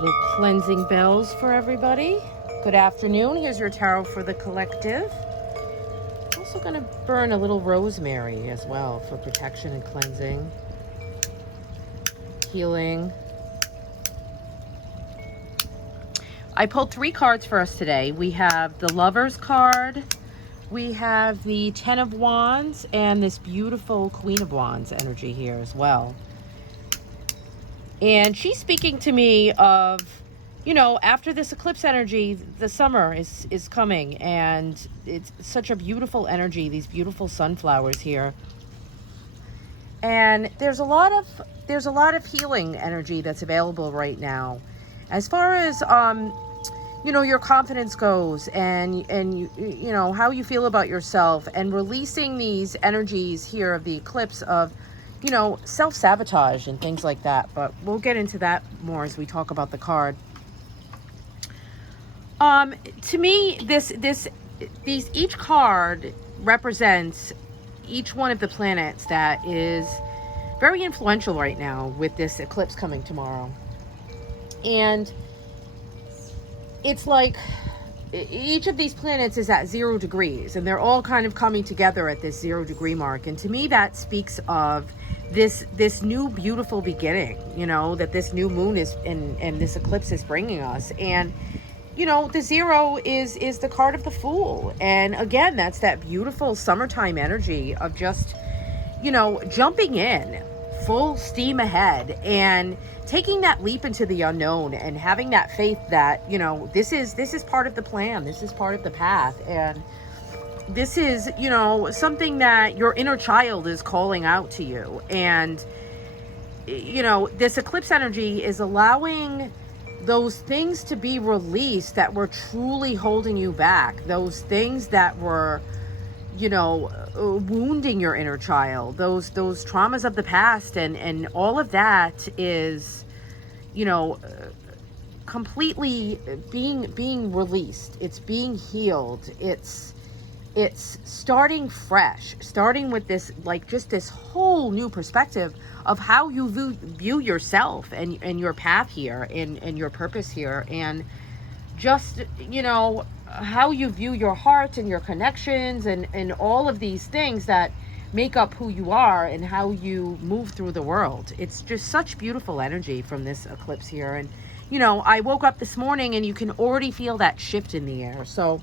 Little cleansing bells for everybody. Good afternoon. Here's your tarot for the collective. Also going to burn a little rosemary as well for protection and cleansing, healing. I pulled 3 cards for us today. We have the Lover's card, we have the Ten of Wands, and this beautiful Queen of Wands energy here as well. And she's speaking to me of, you know, after this eclipse energy, the summer is coming, and it's such a beautiful energy, these beautiful sunflowers here. And there's a lot of healing energy that's available right now. As far as you know, your confidence goes, and you know how you feel about yourself, and releasing these energies here of the eclipse of, you know, self-sabotage and things like that. But we'll get into that more as we talk about the card. To me, each card represents each one of the planets that is very influential right now with this eclipse coming tomorrow. And it's like each of these planets is at 0 degrees, and they're all kind of coming together at this 0 degree mark. And to me, that speaks of this new beautiful beginning, you know, that this new moon is and this eclipse is bringing us. And you know, the 0 is the card of the Fool, and again, that's that beautiful summertime energy of just, you know, jumping in full steam ahead and taking that leap into the unknown, and having that faith that, you know, this is part of the plan, this is part of the path, and this is, you know, something that your inner child is calling out to you. And you know, this eclipse energy is allowing those things to be released that were truly holding you back, those things that were, you know, wounding your inner child, those traumas of the past, and all of that is, you know, completely being released. It's being healed. It's starting fresh, starting with this, like, just this whole new perspective of how you view yourself and your path here, and your purpose here, and just, you know, how you view your heart and your connections, and all of these things that make up who you are and how you move through the world. It's just such beautiful energy from this eclipse here. And you know, I woke up this morning and you can already feel that shift in the air. So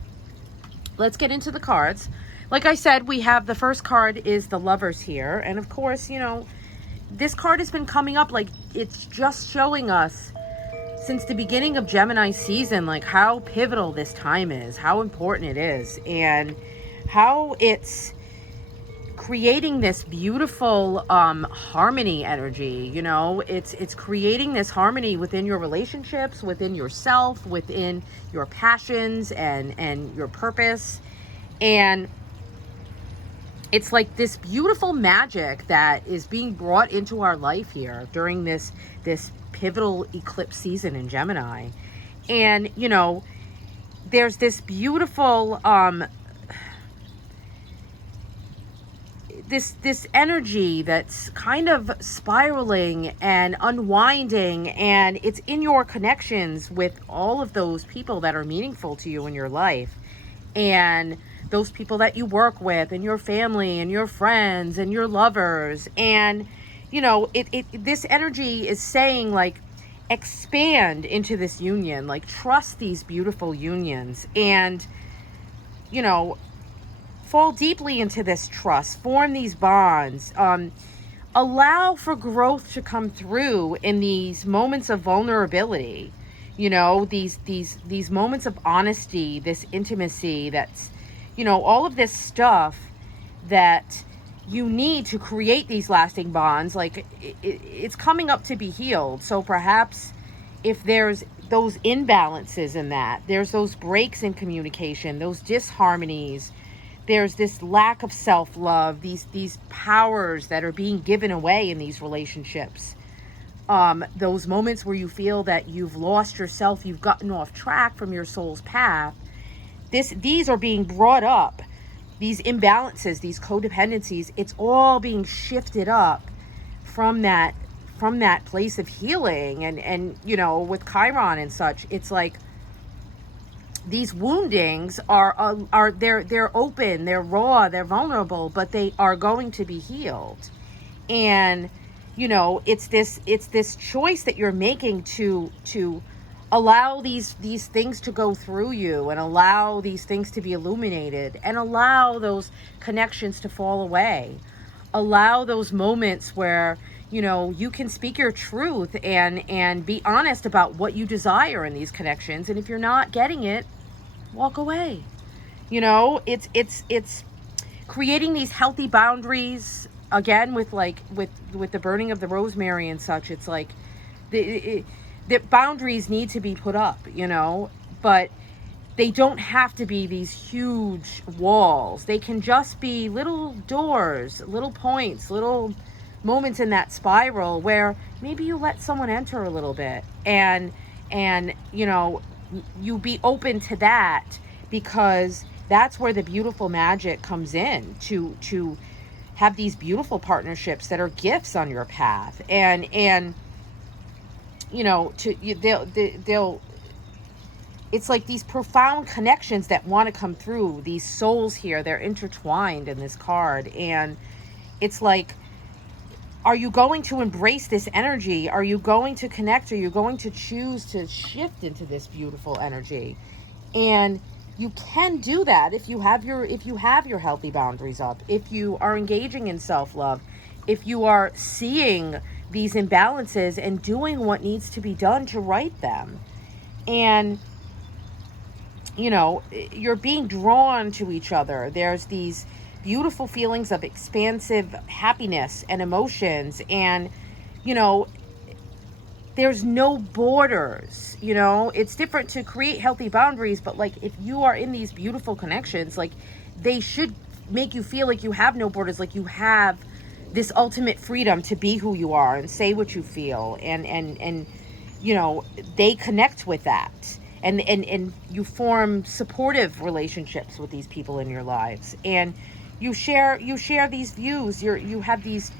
let's get into the cards. Like I said, we have the first card is the Lovers here. And of course, you know, this card has been coming up, like, it's just showing us since the beginning of Gemini season, like, how pivotal this time is, how important it is, and how it's creating this beautiful harmony energy. You know, it's creating this harmony within your relationships, within yourself, within your passions and your purpose. And it's like this beautiful magic that is being brought into our life here during this pivotal eclipse season in Gemini. And you know, there's this beautiful this energy that's kind of spiraling and unwinding, and it's in your connections with all of those people that are meaningful to you in your life, and those people that you work with, and your family, and your friends, and your lovers. And you know, this energy is saying, like, expand into this union, like, trust these beautiful unions, and you know, fall deeply into this trust, form these bonds, allow for growth to come through in these moments of vulnerability, you know, these moments of honesty, this intimacy, that's, you know, all of this stuff that you need to create these lasting bonds. Like, it's coming up to be healed. So perhaps if there's those imbalances in that, there's those breaks in communication, those disharmonies, there's this lack of self-love, these powers that are being given away in these relationships, those moments where you feel that you've lost yourself, you've gotten off track from your soul's path, these are being brought up, these imbalances, these codependencies. It's all being shifted up from that from that place of healing. And you know, with Chiron and such, it's like these woundings are they're open, they're raw, they're vulnerable, but they are going to be healed. And you know, it's this choice that you're making to allow these things to go through you, and allow these things to be illuminated, and allow those connections to fall away. Allow those moments where, you know, you can speak your truth and be honest about what you desire in these connections. And if you're not getting it, walk away. You know, it's creating these healthy boundaries, again, with like with the burning of the rosemary and such. It's like the boundaries need to be put up, you know, but they don't have to be these huge walls. They can just be little doors, little points, little moments in that spiral where maybe you let someone enter a little bit, and you know, you be open to that, because that's where the beautiful magic comes in, to have these beautiful partnerships that are gifts on your path. And you know, they'll it's like these profound connections that want to come through. These souls here, they're intertwined in this card. And it's like, are you going to embrace this energy? Are you going to connect? Are you going to choose to shift into this beautiful energy? And you can do that if you have your healthy boundaries up, if you are engaging in self-love, if you are seeing these imbalances and doing what needs to be done to right them. And you know, you're being drawn to each other. There's these beautiful feelings of expansive happiness and emotions. And, you know, there's no borders. You know, it's different to create healthy boundaries, but like, if you are in these beautiful connections, like, they should make you feel like you have no borders, like you have this ultimate freedom to be who you are and say what you feel. And you know, they connect with that. And you form supportive relationships with these people in your lives, and you share these views. You have these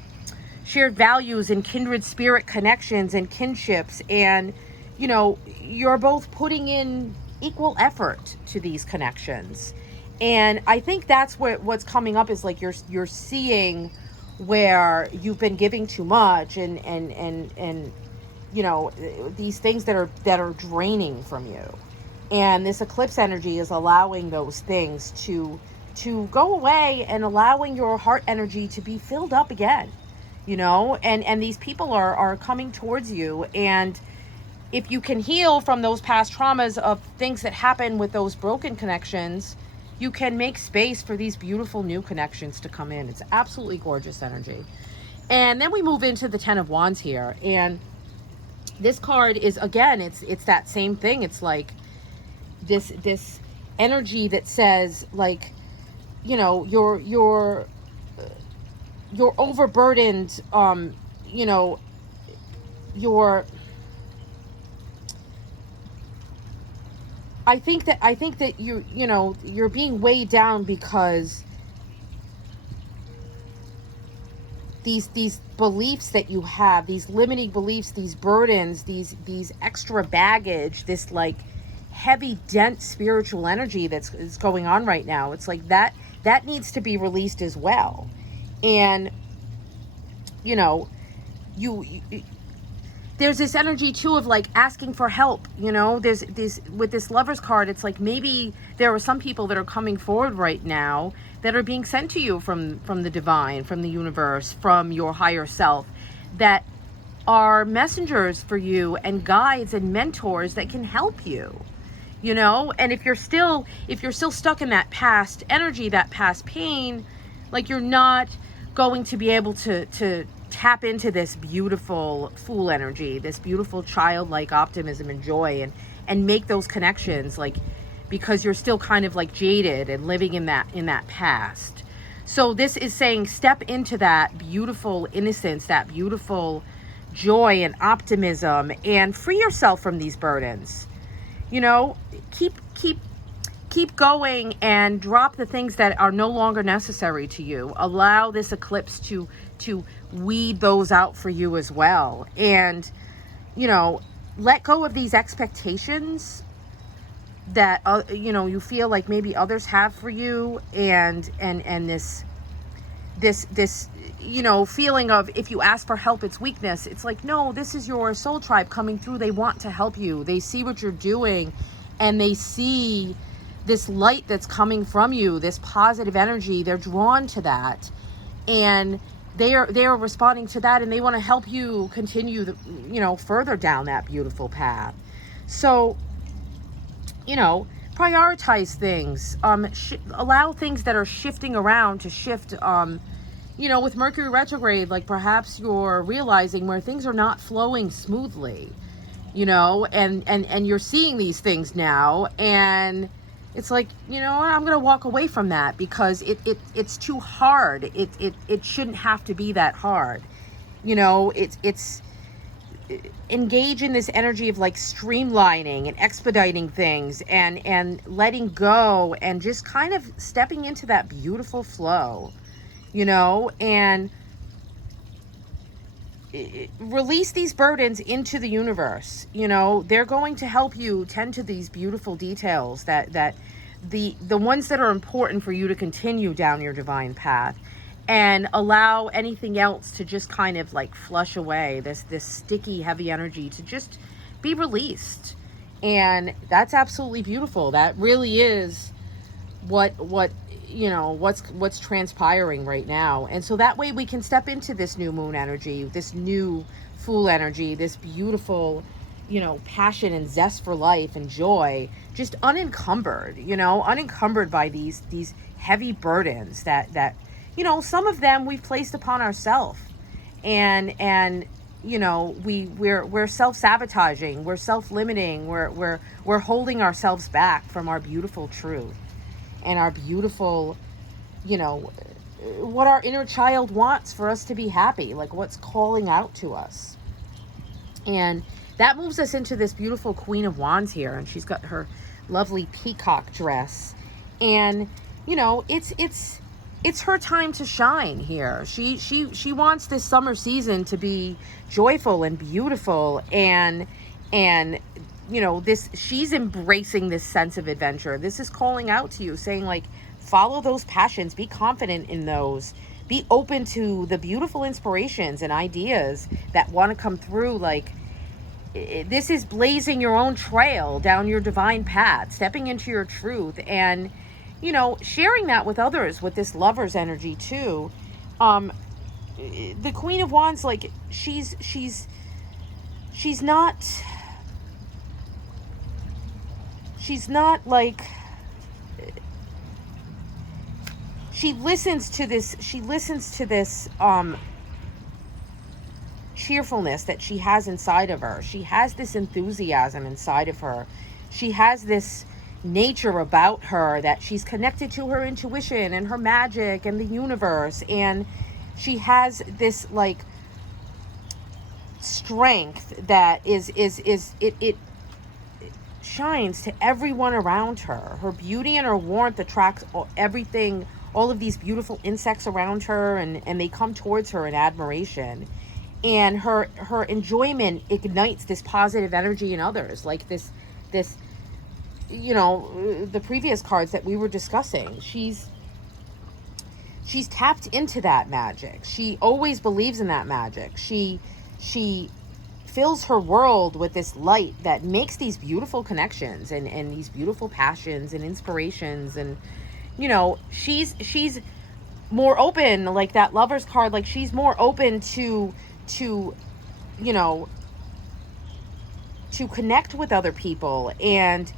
shared values and kindred spirit connections and kinships, and you know, you're both putting in equal effort to these connections. And I think that's what's coming up is like you're seeing where you've been giving too much, and you know, these things that are draining from you. And this eclipse energy is allowing those things to go away, and allowing your heart energy to be filled up again, you know. And these people are coming towards you, and if you can heal from those past traumas of things that happen with those broken connections, you can make space for these beautiful new connections to come in. It's absolutely gorgeous energy. And then we move into the Ten of Wands here, and this card is, again, it's that same thing. It's like this energy that says, like, you know, you're overburdened. You know, I think that you know, you're being weighed down because these beliefs that you have, these limiting beliefs, these burdens, these extra baggage, this like heavy, dense spiritual energy that's going on right now. It's like that needs to be released as well. And you know, you there's this energy too of like asking for help. You know, there's this, with this Lover's card, it's like maybe there are some people that are coming forward right now that are being sent to you from the divine, from the universe, from your higher self, that are messengers for you, and guides and mentors that can help you, you know. And if you're still stuck in that past energy, that past pain, like, you're not going to be able to tap into this beautiful Fool energy, this beautiful childlike optimism and joy, and make those connections, like, because you're still kind of like jaded and living in that past. So this is saying, step into that beautiful innocence, that beautiful joy and optimism, and free yourself from these burdens. You know, keep keep going and drop the things that are no longer necessary to you. Allow this eclipse to weed those out for you as well. And, you know, let go of these expectations that, you know, you feel like maybe others have for you. And this, you know, feeling of, if you ask for help, it's weakness. It's like, no, this is your soul tribe coming through. They want to help you. They see what you're doing, and they see this light that's coming from you, this positive energy. They're drawn to that, and they are responding to that, and they want to help you continue the, you know, further down that beautiful path. So, you know, prioritize things, allow things that are shifting around to shift. You know, with Mercury retrograde, like perhaps you're realizing where things are not flowing smoothly, you know, and you're seeing these things now, and it's like, you know, I'm going to walk away from that because it's too hard. It shouldn't have to be that hard. You know, it's engage in this energy of like streamlining and expediting things, and letting go, and just kind of stepping into that beautiful flow, you know, and release these burdens into the universe. You know, they're going to help you tend to these beautiful details, that the ones that are important for you to continue down your divine path, and allow anything else to just kind of like flush away, this sticky, heavy energy to just be released. And that's absolutely beautiful. That really is what you know, what's transpiring right now. And so that way we can step into this new moon energy, this new Fool energy, this beautiful, you know, passion and zest for life and joy, just unencumbered, you know, unencumbered by these heavy burdens that you know, some of them we've placed upon ourselves, and you know, we're self-sabotaging, we're self-limiting, we're holding ourselves back from our beautiful truth and our beautiful, you know, what our inner child wants for us to be happy, like what's calling out to us. And that moves us into this beautiful Queen of Wands here, and she's got her lovely peacock dress, and you know, it's her time to shine here. She wants this summer season to be joyful and beautiful, and you know, she's embracing this sense of adventure. This is calling out to you, saying like, follow those passions, be confident in those, be open to the beautiful inspirations and ideas that want to come through. Like, this is blazing your own trail down your divine path, stepping into your truth, and you know, sharing that with others with this lover's energy too. The Queen of Wands, like, she's not like, she listens to this cheerfulness that she has inside of her. She has this enthusiasm inside of her. She has this nature about her, that she's connected to her intuition and her magic and the universe, and she has this like strength that it shines to everyone around her. Her beauty and her warmth attracts everything, all of these beautiful insects around her, and they come towards her in admiration. And her enjoyment ignites this positive energy in others, like this, you know, the previous cards that we were discussing. She's tapped into that magic. She always believes in that magic. She fills her world with this light that makes these beautiful connections and these beautiful passions and inspirations. And you know, she's more open, like that Lover's card, like she's more open to you know, to connect with other people, and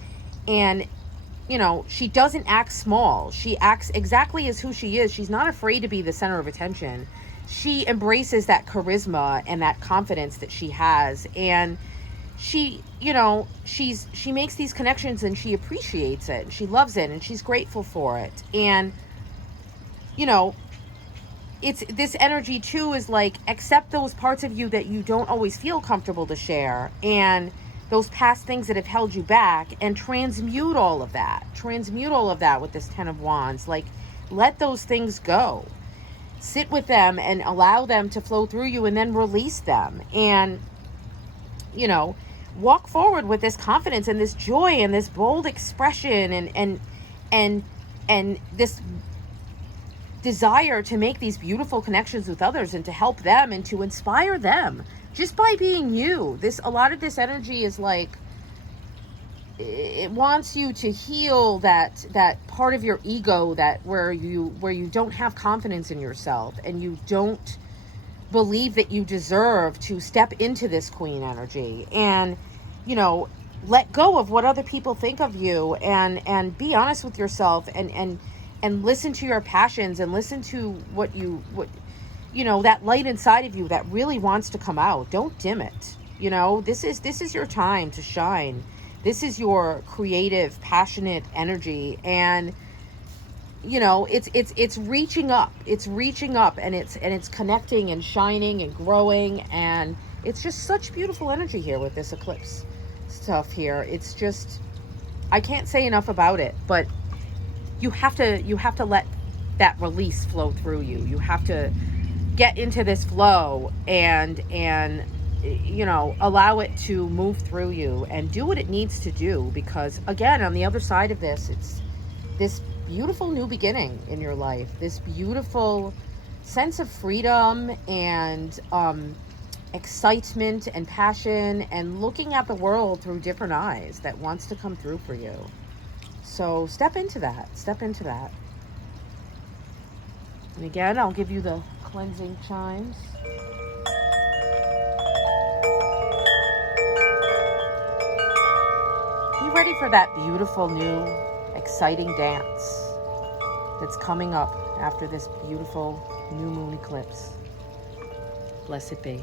you know, she doesn't act small. She acts exactly as who she is. She's not afraid to be the center of attention. She embraces that charisma and that confidence that she has, and she, you know, she makes these connections, and she appreciates it, and she loves it, and she's grateful for it. And you know, it's this energy too is like, accept those parts of you that you don't always feel comfortable to share, and those past things that have held you back, and transmute all of that. Transmute all of that with this 10 of Wands. Like, let those things go. Sit with them and allow them to flow through you, and then release them. And, you know, walk forward with this confidence and this joy and this bold expression and this desire to make these beautiful connections with others and to help them and to inspire them just by being you. A lot of this energy is like, it wants you to heal that part of your ego that where you don't have confidence in yourself, and you don't believe that you deserve to step into this queen energy, and, you know, let go of what other people think of you, and be honest with yourself, and listen to your passions, and listen to what you know, that light inside of you that really wants to come out. Don't dim it. You know, this is your time to shine. This is your creative, passionate energy, and, you know, it's reaching up. It's reaching up, and it's connecting and shining and growing, and it's just such beautiful energy here with this eclipse stuff here. It's just, I can't say enough about it, but you have to let that release flow through you. You have to get into this flow and you know, allow it to move through you and do what it needs to do, because again, on the other side of this, it's this beautiful new beginning in your life, this beautiful sense of freedom and excitement and passion, and looking at the world through different eyes that wants to come through for you. So step into that. And again, I'll give you the cleansing chimes. Be ready for that beautiful new exciting dance that's coming up after this beautiful new moon eclipse. Blessed be.